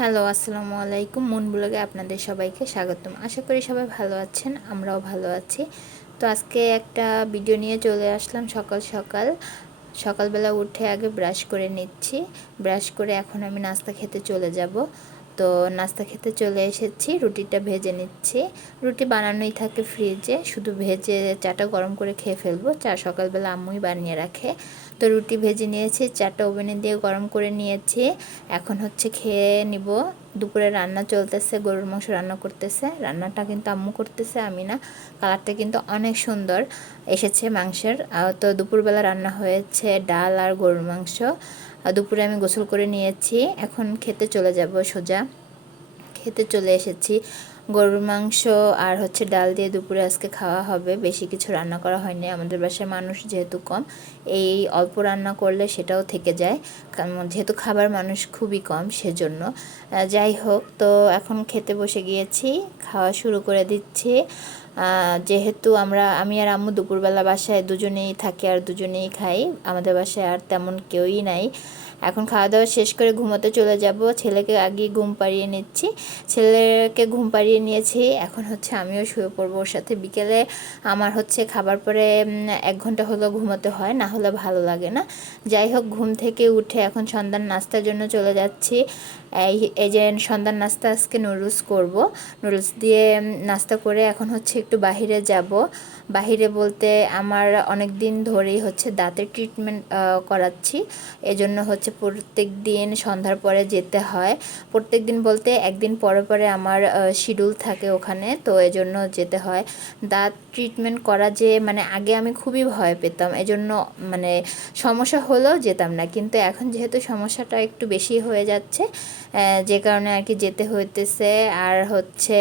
Hello, আসসালামু আলাইকুম। Moon ব্লগে আপনাদের সবাইকে স্বাগতম। আশা করি সবাই ভালো আছেন, আমরাও ভালো আছি। তো আজকে একটা ভিডিও নিয়ে চলে আসলাম সকালবেলা উঠে আগে ব্রাশ করে নিচ্ছি। ব্রাশ করে এখন আমি নাস্তা খেতে চলে যাব। তো নাস্তা খেতে চলে এসেছি, রুটিটা ভেজে নিচ্ছি। রুটি বানানোই থাকে ফ্রিজে, শুধু ভেজে চাটা গরম করে খেয়ে ফেলবো। চা সকালবেলা আম্মুই বানিয়ে রাখে। তো রুটি ভেজে নিয়েছি, চাটা ওভেনে দিয়ে গরম করে নিয়েছি। এখন হচ্ছে খেয়ে নিব। দুপুরে রান্না চলতেছে, গরুর মাংস রান্না করতেছে। রান্নাটা কিন্তু আম্মু করতেছে, আমি না। কালারটা কিন্তু অনেক সুন্দর এসেছে মাংসের। তো দুপুরবেলা রান্না হয়েছে ডাল আর গরুর মাংস। দুপুরে আমি গোসল করে নিয়েছি, এখন খেতে চলে যাব সোজা। খেতে চলে এসেছি। গরুর মাংস আর হচ্ছে ডাল দিয়ে দুপুরে আজকে খাওয়া হবে। বেশি কিছু রান্না করা হয়নি, আমাদের বাসায় মানুষ যেহেতু কম, এই অল্প রান্না করলে সেটাও থেকে যায়, কারণ যেহেতু খাবার মানুষ খুবই কম সেজন্য। যাই হোক, তো এখন খেতে বসে গিয়েছি, খাওয়া শুরু করে দিচ্ছি। যেহেতু আমি আর আম্মু দুপুরবেলা বাসায় দুজনেই থাকি আর দুজনেই খাই, আমাদের বাসায় আর তেমন কেউই নাই। এখন খাওয়া দাওয়া শেষ করে ঘুমোতে চলে যাব। ছেলেকে আগে ঘুম পাড়িয়ে নিচ্ছি, ছেলেকে ঘুম পাড়িয়ে নিয়েছি। এখন হচ্ছে আমিও শুয়ে পড়বো ওর সাথে। বিকেলে আমার হচ্ছে খাবার পরে 1 ঘন্টা হলো ঘুমোতে হয়, না হলে ভালো লাগে না। যাই হোক, ঘুম থেকে উঠে এখন সন্ধ্যার নাস্তার জন্য চলে যাচ্ছি। এই যে সন্ধ্যার নাস্তা আজকে নুডলস করব। নুডলস দিয়ে নাস্তা করে এখন হচ্ছে একটু বাহিরে যাব। বাহিরে বলতে আমার অনেক দিন ধরেই হচ্ছে দাঁতের ট্রিটমেন্ট করাচ্ছি, এজন্য হচ্ছে প্রত্যেক দিন সন্ধ্যার পরে যেতে হয়। প্রত্যেক দিন বলতে একদিন পরে পরে আমার শিডিউল থাকে ওখানে, তো এজন্য যেতে হয়। দাঁত ট্রিটমেন্ট করা যে মানে আগে আমি খুবই ভয় পেতাম, এজন্য মানে সমস্যা হলেও যেতাম না, কিন্তু এখন যেহেতু সমস্যাটা একটু বেশি হয়ে যাচ্ছে, যে কারণে আর কি যেতে হইতেছে। আর হচ্ছে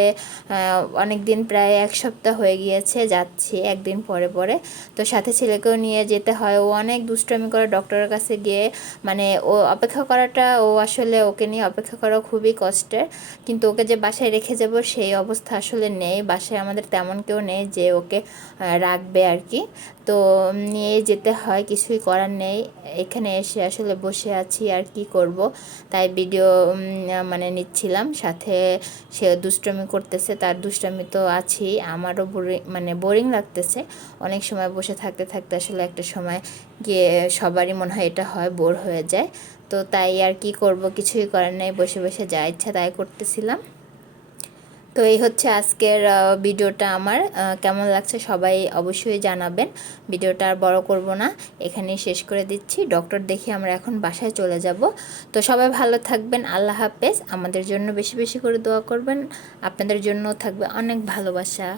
অনেক দিন, প্রায় 1 সপ্তাহ হয়ে গিয়েছে যাচ্ছি একদিন পরে পরে। তো সাথে ছেলেকেও নিয়ে যেতে হয়, ও অনেক দুষ্টামি করে ডক্টরের কাছে গিয়ে, মানে ও অপেক্ষা করাটা, ও আসলে ওকে নিয়ে অপেক্ষা করা খুবই কষ্টের। কিন্তু ওকে যে বাসায় রেখে যাব সেই অবস্থা আসলে নেই, বাসায় আমাদের তেমন কেউ নেই যে ওকে রাখবে আর কি। তো নিয়ে যেতে হয়, কিছুই করার নেই। এখানে এসে আসলে বসে আছি, আর কি করব। তাই ভিডিও মানে নিচ্ছিলাম, সাথে সে দুষ্টামি করতেছে, তার দুষ্টামি তো আছেই, আমারও বোরিং লাগতেছে। অনেক সময় বসে থাকতে থাকতে আসলে একটা সময় গিয়ে সবারই মনে হয় এটা হয়, বোর হয়ে যায়। তো তাই আর কি করব, কিছুই করার নেই, বসে বসে যা ইচ্ছা তাই করতেছিলাম। তো এই হচ্ছে আজকের ভিডিওটা আমার। কেমন লাগছে সবাই অবশ্যই জানাবেন। ভিডিওটা আর বড় করব না, এখানেই শেষ করে দিচ্ছি। ডক্টর দেখে আমরা এখন বাসায় চলে যাব। তো সবাই ভালো থাকবেন, আল্লাহ হাফেজ। আমাদের জন্য বেশি বেশি করে দোয়া করবেন, আপনাদের জন্য থাকবে অনেক ভালোবাসা।